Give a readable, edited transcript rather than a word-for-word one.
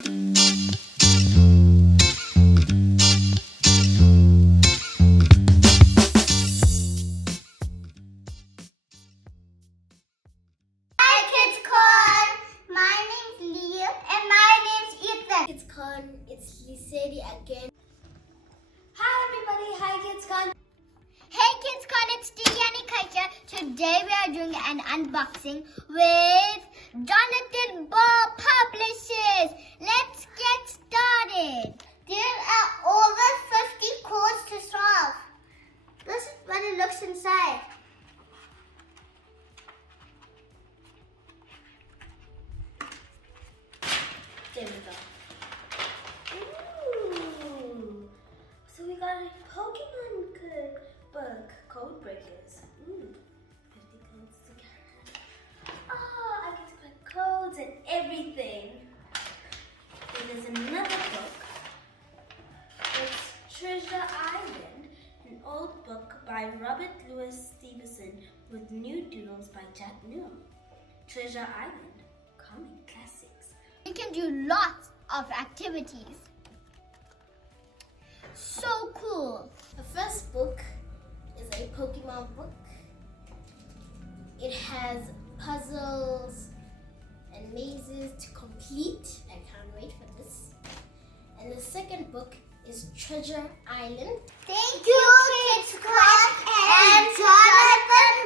Hi KidsCon! My name's Liam and my name's Ethan. KidsCon, it's Lisedi again. Hi everybody, hi KidsCon. Hey KidsCon, it's Diani Kaija. Today we are doing an unboxing with Jonathan Ball Publishers. Let's get started. There are over 50 codes to solve. This is what it looks inside. There we go. Ooh. So we got a Pokemon book, Code Breakers. 50 codes together. Oh, I get to collect codes and everything. Then there's another book. It's Treasure Island, an old book by Robert Louis Stevenson with new doodles by Jack Newell. Treasure Island, comic classics. You can do lots of activities. So cool. The first book is a Pokemon book. It has puzzles and mazes to complete. I can't wait for this. And the second book is Treasure Island. Thank you, KidsCon and Jonathan